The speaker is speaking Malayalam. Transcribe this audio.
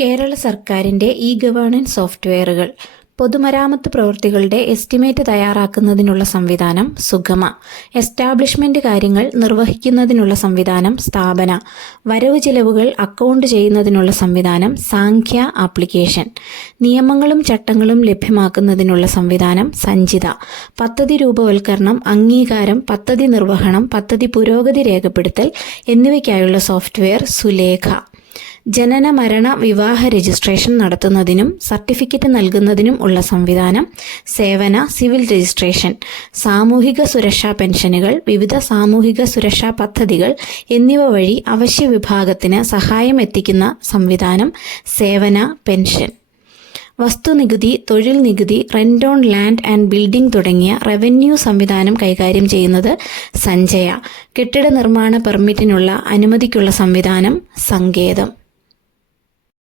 കേരള സർക്കാരിൻ്റെ ഇ-ഗവേണൻസ് സോഫ്റ്റ്വെയറുകൾ. പൊതുമരാമത്ത് പ്രവൃത്തികളുടെ എസ്റ്റിമേറ്റ് തയ്യാറാക്കുന്നതിനുള്ള സംവിധാനം സുഗമ. എസ്റ്റാബ്ലിഷ്മെന്റ് കാര്യങ്ങൾ നിർവഹിക്കുന്നതിനുള്ള സംവിധാനം സ്ഥാപന. വരവ് ചിലവുകൾ അക്കൗണ്ട് ചെയ്യുന്നതിനുള്ള സംവിധാനം സാംഖ്യ ആപ്ലിക്കേഷൻ. നിയമങ്ങളും ചട്ടങ്ങളും ലഭ്യമാക്കുന്നതിനുള്ള സംവിധാനം സഞ്ചിത. പദ്ധതി രൂപവൽക്കരണം, അംഗീകാരം, പദ്ധതി നിർവഹണം, പദ്ധതി പുരോഗതി രേഖപ്പെടുത്തൽ എന്നിവയ്ക്കായുള്ള സോഫ്റ്റ്വെയർ സുലേഖ. ജനന മരണ വിവാഹ രജിസ്ട്രേഷൻ നടത്തുന്നതിനും സർട്ടിഫിക്കറ്റ് നൽകുന്നതിനും ഉള്ള സംവിധാനം സേവന സിവിൽ രജിസ്ട്രേഷൻ. സാമൂഹിക സുരക്ഷാ പെൻഷനുകൾ, വിവിധ സാമൂഹിക സുരക്ഷാ പദ്ധതികൾ എന്നിവ വഴി അവശ്യ വിഭാഗത്തിന് സഹായം എത്തിക്കുന്ന സംവിധാനം സേവന പെൻഷൻ. വസ്തുനികുതി, തൊഴിൽ നികുതി, rent on land and building തുടങ്ങിയ റവന്യൂ സംവിധാനം കൈകാര്യം ചെയ്യുന്നത് സഞ്ചയ. കെട്ടിട നിർമ്മാണ പെർമിറ്റിനുള്ള അനുമതിക്കുള്ള സംവിധാനം സങ്കേതം.